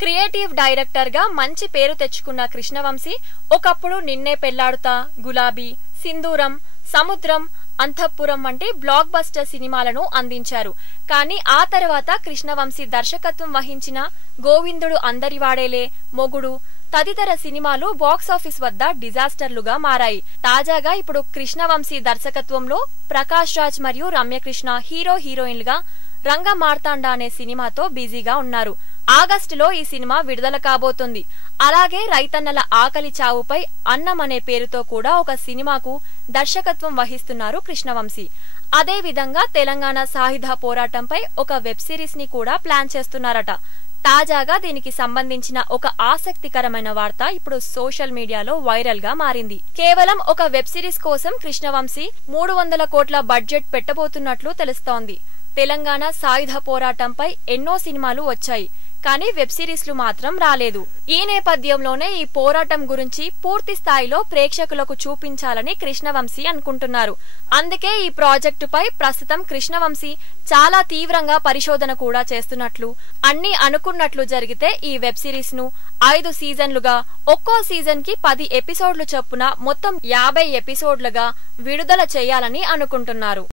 Creative director గా మంచి పేరు తెచ్చుకున్న కృష్ణవంశీ ఒకప్పుడు నిన్నే పెళ్లాడుతా, గులాబీ, సింధూరం, సముద్రం, అంతఃపురం వంటి బ్లాక్ బస్టర్ సినిమాలను అందించారు. కానీ ఆ తర్వాత కృష్ణవంశీ దర్శకత్వం వహించిన గోవిందుడు అందరివాడేలే, మొగుడు తదితర సినిమాలు బాక్సాఫీస్ వద్ద డిజాస్టర్లుగా మారాయి. తాజాగా ఇప్పుడు కృష్ణవంశీ దర్శకత్వంలో ప్రకాష్ రాజ్ మరియు రమ్యకృష్ణ హీరోయిన్లుగా రంగ మార్తాండ అనే సినిమాతో బిజీగా ఉన్నారు. ఆగస్టులో ఈ సినిమా విడుదల కాబోతోంది. అలాగే రైతన్నల ఆకలి చావుపై అన్నం అనే పేరుతో కూడా ఒక సినిమాకు దర్శకత్వం వహిస్తున్నారు కృష్ణవంశీ. అదే విధంగా తెలంగాణ సాయుధ పోరాటంపై ఒక వెబ్ సిరీస్ ని కూడా ప్లాన్ చేస్తున్నారట. తాజాగా దీనికి సంబంధించిన ఒక ఆసక్తికరమైన వార్త ఇప్పుడు సోషల్ మీడియాలో వైరల్ గా మారింది. కేవలం ఒక వెబ్ సిరీస్ కోసం కృష్ణవంశీ 300 కోట్ల బడ్జెట్ పెట్టబోతున్నట్లు తెలుస్తోంది. తెలంగాణ సాయుధ పోరాటంపై ఎన్నో సినిమాలు వచ్చాయి, కానీ వెబ్ సిరీస్లు మాత్రం రాలేదు. ఈ నేపథ్యంలోనే ఈ పోరాటం గురించి పూర్తి స్థాయిలో ప్రేక్షకులకు చూపించాలని కృష్ణవంశీ అనుకుంటున్నారు. అందుకే ఈ ప్రాజెక్టుపై ప్రస్తుతం కృష్ణవంశీ చాలా తీవ్రంగా పరిశోధన కూడా చేస్తున్నట్లు, అన్ని అనుకున్నట్లు జరిగితే ఈ వెబ్ సిరీస్ ను 5 సీజన్లుగా, ఒక్కో సీజన్ కి 10 ఎపిసోడ్లు చొప్పున మొత్తం 50 ఎపిసోడ్లుగా విడుదల చేయాలని అనుకుంటున్నారు.